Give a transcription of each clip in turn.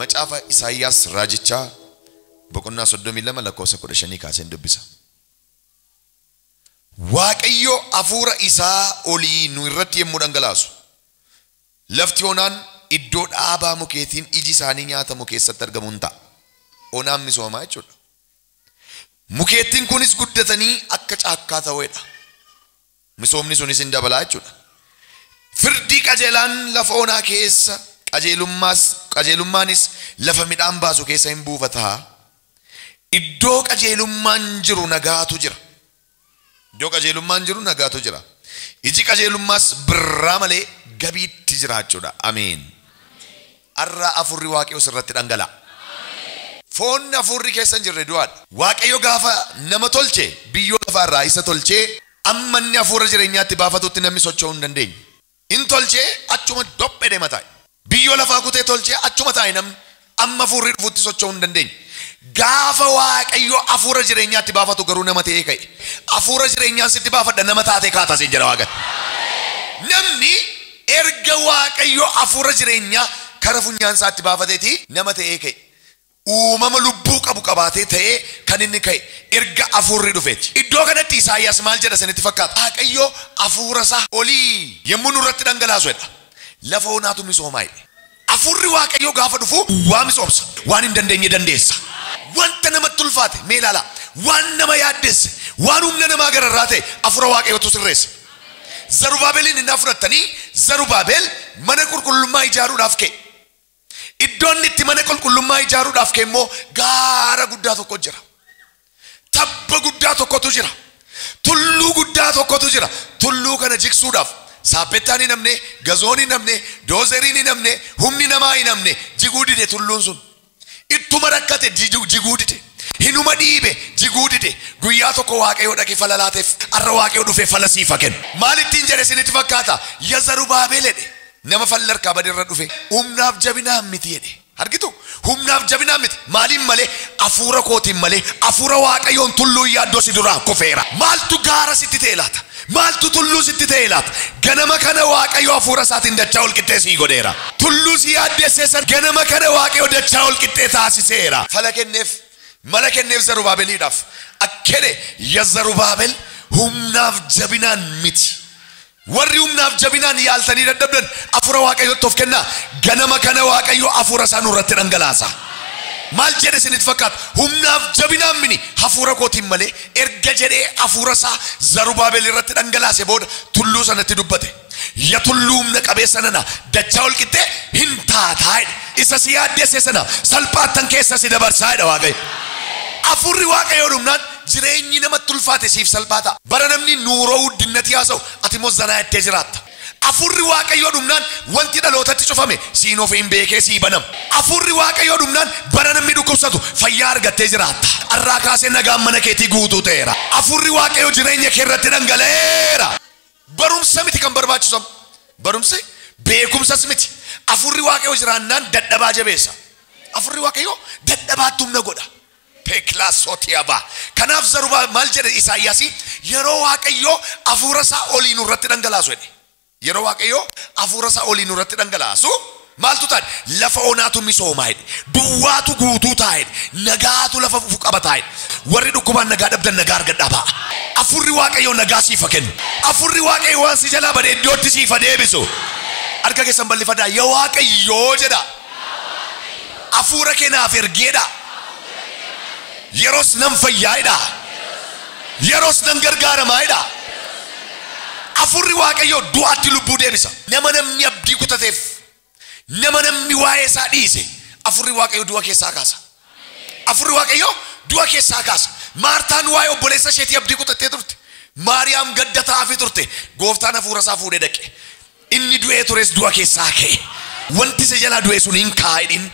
Macaafa Isaayyaas raajichaa boqonnaa 32 lakkoofsa 15 kaaseen dubbisa. Waaqayyo hafuura isaa olii nu irratti yemmuu dhangalaasu lafti onaan iddoo dhaabaa mukeetiin iji isaanii nyaatamu keessatti argamu hin ta'a. Onaan misoomaa jechuudha. Mukeettiin kunis guddatanii akka caakkaa ta'uudha. Misoomni sunis hin dabalaa jechuudha. Firdii qajeelaan lafa onaa keessa qajeelummaanis lafa midhaan baasu keessa hin buufataa. Iddoo qajeelummaan jiru nagaatu jira. Iddoo qajeelummaan jiru nagaatu jira. Iji qajeelummaas birraa malee gabiitti jiraachuudha. Ameen. Arraa afurri Waaqayyo sirratti dhangala'a. Foonni afurri keessa hin jirre du'aadha. Waaqayyo gaafa nama tolche biyyoo lafaarraa isa tolchee amma inni afura jireenyaatti baafatutti namni socho'uu hin dandeenye. In tolchee achuma dophee deema taa'e. Biyyoo lafaa kutee tolchee achuma taa'e namni amma afurri dhufutti socho'uu hin dandeenye. Gaafa Waaqayyo afura jireenyaatti baafatu garuu nama ta'ee ka'e. Afura jireenyaan sitti baafadha nama taatee kaataa siin jedha Waaqayyo. Namni erga Waaqayyo afura jireenyaa kara funyaan isaatti baafateeti nama ta'ee ka'e. Uumama lubbuu qabu qabaatee ta'ee kan inni ka'e erga afurri dhufeeti. Iddoo kanatti Isaayyaas maal jedha sanitti fakkaata? Waaqayyo afura isaa olii yemmuu nurratti dhangalaasuudha. Lafa onaatu misoomaa jedhe. Afurri Waaqayyo gaafa dhufu waa misoomsa. Waan hin dandeenye dandeessa. Wanta namatti ulfaate mee ilaala. Waan nama yaaddesse waan humna namaa gararraa ta'e afura Waaqayyotu sirreessa. Zarubaabelin inni fudhatanii Zarubaabel mana qulqullummaa ijaaruudhaaf ka'e. Iddoon itti mana qulqullummaa ijaaruudhaaf ka'e immoo gaara guddaa tokko jira. Tabba guddaa tokkotu jira. Tulluu guddaa tokkotu jira. Tulluu kana jigsuudhaaf saaphettaan hin namne, gazoon hin namne, doozeriin hin namne, humni namaa hin namne jiguu dide tulluun sun. Ittuma rakkate jiguu dide. Hinuma dhiibe jiguu dide. Guyyaa tokko Waaqayyo dhaqee fala laateef arra Waaqayyo dhufee fala siifa kenna. Maal ittiin jedhe isinitti fakkaata? Ya Zarubaabel jedhe. Nama fallar kabadirra dhufe humnaaf jabinaan miti jedhe. Argitu? Humnaaf jabinaan miti. Maaliin malee afura kootiin malee afura Waaqayyoon tulluu yaaddoo si duraa kufeera. Maaltu gaara sitti ta'e laata? Maaltu tulluu sitti ta'e laata? Ganama kana Waaqayyo afura isaatiin dachaa ol qixxee sii godheera. Tulluu si yaaddeesseessan ganama kana Waaqayyo dachaa ol qixxee taasiseera. Fala kenneef mala kenneef Zarubaabeliidhaaf akkene ya Zarubaabel humnaaf jabinaan miti. Warri humnaaf jabinaan yaaltanii dadhabdan afura Waaqayyotti of kennaa. Ganama kana Waaqayyo afura isaa nurratti dhangalaasa. Maal jedhe isinitti fakkaata? Humnaaf jabinaan mini afura kootiin malee erga jedhee afura isaa Zarubaabel irratti dhangalaase booda tulluu sanatti dubbate. Ya tulluu humna qabeessa nana dachaa ol qixxee hin taataa'edha. Isa si yaaddeesse sana salphaattan keessa si dabarsaa'edha Waaqayyo. Afurri Waaqayyo dhumnaan jireenyi namatti ulfaate siif salphaata. Bara namni nuuroo uddinnati haasa'u ati immoo zanaa jettee jiraatta. Afurri Waaqayyo dhumnaan wanti dhalootatti cufame siin of hin beekee sii banama. Afurri Waaqayyo dhumnaan bara namni dhukkubsatu fayyaa argattee jiraatta. Arraa kaasee nagaan mana keetii guutuu ta'eera. Afurri Waaqayyo jireenya kee irratti dhangala'eera. Barumsa miti kan barbaachisu. Barumsi beekumsas miti. Afurri Waaqayyo jiraannaan dadhabaa jabeessa. Afurri Waaqayyo dadhabaatti humna godha. Peklaasootiyaaba. Kanaaf Zarubaabel maal jedhe Isaayyaas yeroo Waaqayyo afura isaa olii nurratti dhangalaasu jedhe. Yeroo Waaqayyo afura isaa olii nurratti dhangalaasu maaltu ta'a? Lafa onaatu misoomaa jedhe. Duwwaatu guutuu ta'a jedhe. Nagaatu lafa qabataa jedhe. Warri dhukkubaan nagaa dhabdan nagaa argadhaa ba'a. Afurri Waaqayyo nagaa siifa kennu. Afurri Waaqayyo waan si jalaa badee iddootti siifa deebisu. Harka keessan bal'ifadhaa. Yaa Waaqayyo jedha. Afura keenaaf ergeedha. Yeros nam fayyaa'edha. Yeros nam gargaaramaa'edha. Afurri Waaqayyo du'aatti lubbuu deebisa. Nama namni abdii kutateef nama namni waa'ee isaa dhiise afurri Waaqayyo du'a keessaa kaasa. Afurri Waaqayyo du'a keessaa kaasa. Maartaan waa'ee obboleessa isheetii abdii kutattee turte. Maariyaam gadda taa'aafii turte. Gooftaan afura isaa fuudhee dhaqe. Inni du'ee tures du'a keessaa ka'e. Wanti isa jalaa du'e sun hin kaa'edhin.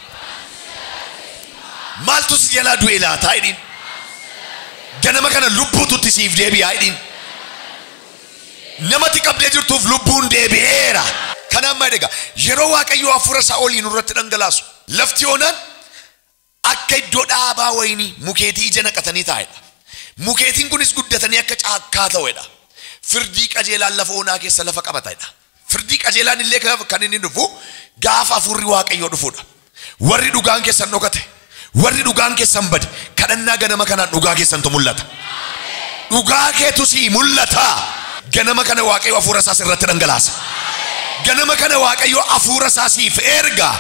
Maaltu si jalaa du'e laataa jedhin. Ganama kana lubbuututti siif deebi'aa jedhin. Namatti qabdee jirtuuf lubbuun deebi'eera. Kanaaf maal egaa yeroo Waaqayyo afura isaa olii nurratti dhangalaasu lafti onaan akka iddoo dhaabaa wayinii mukeetii ija naqatanii taa'edha. Mukeetiin kunis guddatanii akka caakkaa ta'edha. Firdii qajeelaan lafa onaa keessa lafa qabatedha. Firdii qajeelaan illee kan inni dhufu gaafa hafuurri Waaqayyoo dhufuudha. Warri dhugaan keessan dhokate, warri dhugaan keessan bade, kadhannaa ganama kanaan dhugaa keessantu mul'ata. Dhugaa keetu si mul'ata. Ganama kana Waaqayyo hafuura isaa irratti dhangalaasa. Ganama kana Waaqayyo hafuura isaa siif erga.